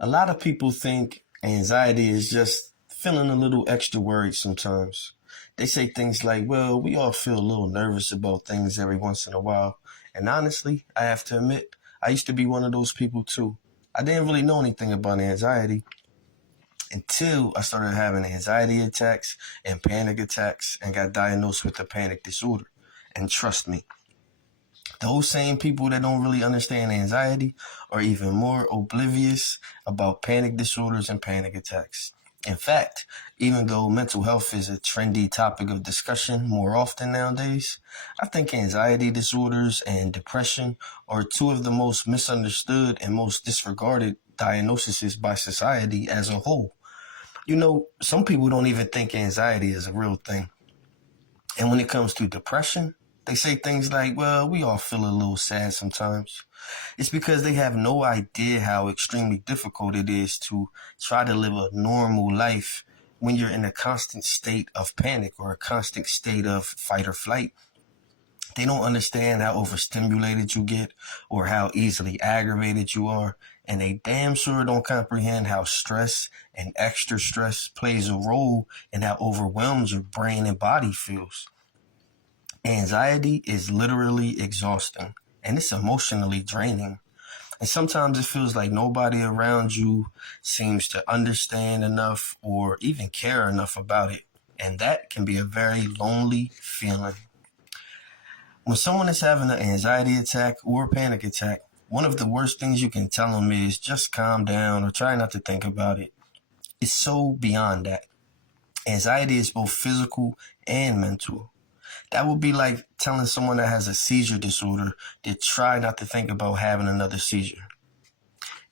A lot of people think anxiety is just feeling a little extra worried sometimes. They say things like, well, we all feel a little nervous about things every once in a while. And honestly, I have to admit, I used to be one of those people too. I didn't really know anything about anxiety until I started having anxiety attacks and panic attacks and got diagnosed with a panic disorder. And trust me, those same people that don't really understand anxiety are even more oblivious about panic disorders and panic attacks. In fact, even though mental health is a trendy topic of discussion more often nowadays, I think anxiety disorders and depression are two of the most misunderstood and most disregarded diagnoses by society as a whole. Some people don't even think anxiety is a real thing. And when it comes to depression, they say things like, well, we all feel a little sad sometimes. It's because they have no idea how extremely difficult it is to try to live a normal life when you're in a constant state of panic or a constant state of fight or flight. They don't understand how overstimulated you get or how easily aggravated you are. And they damn sure don't comprehend how stress and extra stress plays a role in how overwhelmed your brain and body feels. Anxiety is literally exhausting and it's emotionally draining. And sometimes it feels like nobody around you seems to understand enough or even care enough about it. And that can be a very lonely feeling. When someone is having an anxiety attack or panic attack, one of the worst things you can tell them is just calm down or try not to think about it. It's so beyond that. Anxiety is both physical and mental. That would be like telling someone that has a seizure disorder to try not to think about having another seizure.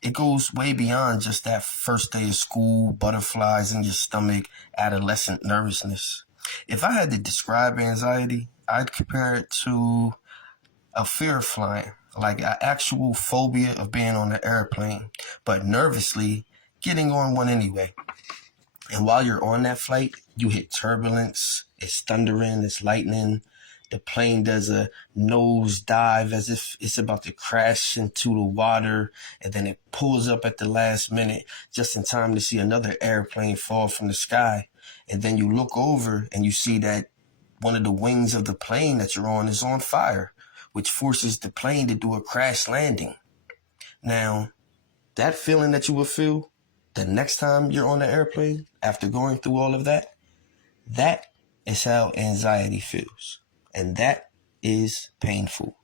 It goes way beyond just that first day of school, butterflies in your stomach, adolescent nervousness. If I had to describe anxiety, I'd compare it to a fear of flying, like an actual phobia of being on an airplane, but nervously getting on one anyway. And while you're on that flight, you hit turbulence, it's thundering, it's lightning. The plane does a nose dive as if it's about to crash into the water, and then it pulls up at the last minute just in time to see another airplane fall from the sky. And then you look over and you see that one of the wings of the plane that you're on is on fire, which forces the plane to do a crash landing. Now, that feeling that you will feel the next time you're on the airplane after going through all of that, that is how anxiety feels. And that is painful.